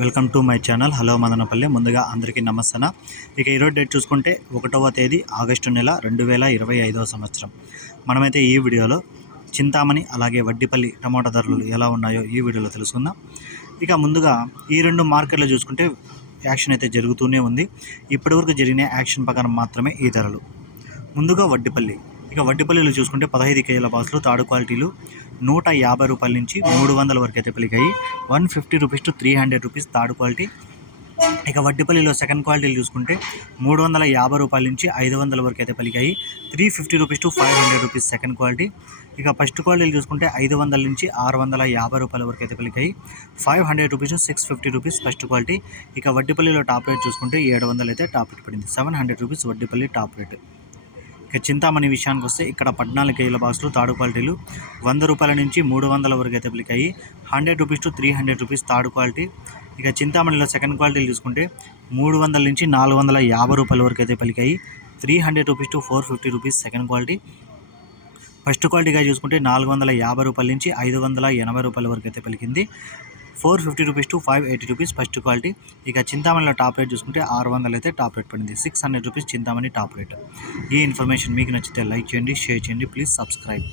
Welcome to my channel. Hello Madanapalle. ముందుగా అందరికీ నమస్తన ఇక ఈరోజు డేట్ చూసుకుంటే ఒకటవ తేదీ ఆగస్టు నెల రెండు వేల ఇరవై ఐదవ సంవత్సరం. మనమైతే ఈ వీడియోలో చింతామణి అలాగే వడ్డిపల్లి టమాటా ధరలు ఎలా ఉన్నాయో ఈ వీడియోలో తెలుసుకుందాం. ఇక ముందుగా ఈ రెండు మార్కెట్లు చూసుకుంటే యాక్షన్ అయితే జరుగుతూనే ఉంది. ఇప్పటివరకు జరిగిన యాక్షన్ ప్రకారం మాత్రమే ఈ ధరలు. ముందుగా వడ్డిపల్లి. ఇక వడ్డిపల్లిలో చూసుకుంటే పదహైదు కేజీల బాక్సులు తాడు క్వాలిటీలు నూట యాభై రూపాయల నుంచి మూడు వందల వరకు అయితే పలికాయి one fifty rupees to three hundred rupees తాడు క్వాలిటీ. ఇక వడ్డిపల్లిలో సెకండ్ క్వాలిటీలు చూసుకుంటే మూడు వందల యాభై రూపాయల నుంచి ఐదు వందల వరకు అయితే పలికాయి three fifty rupees to five hundred rupees second quality. ఇక ఫస్ట్ క్వాలిటీలు చూసుకుంటే ఐదు వందల నుంచి ఆరు వందల యాభై రూపాయల వరకు అయితే పలికాయి five hundred rupees six fifty rupees first quality. ఇక వడ్డిపల్లిలో టాప్ రేట్ చూసుకుంటే ఏడు వందలు అయితే టాప్ రేట్ పడింది. Seven hundred rupees Vaddipalli top rate. ఇక చింతామణి విషయానికి వస్తే ఇక్కడ పద్నాలుగు కేజీల బాక్సులు తాడు క్వాలిటీలు వంద రూపాయల నుంచి మూడు వందల వరకు అయితే పిలికాయి. Hundred rupees to three hundred rupees third quality. ఇక చింతామణిలో సెకండ్ క్వాలిటీలు చూసుకుంటే మూడు వందల నుంచి నాలుగు వందల యాభై రూపాయల వరకు అయితే పలికాయి. Three hundred rupees to four fifty rupees second quality. First క్వాలిటీగా చూసుకుంటే నాలుగు వందల యాభై రూపాయల నుంచి ఐదు వందల ఎనభై రూపాయల వరకు అయితే పలికింది. Four fifty rupees to five eighty rupees first quality. ఇక చింతామణిలో టాప్ రేట్ చూసుకుంటే ఆరు వందలు అయితే టాప్ రేట్ పడింది. Six hundred rupees Chintamani top rate. ఈ ఇన్ఫర్మేషన్ మీకు నచ్చితే లైక్ చేయండి షేర్ చేయండి. Please subscribe.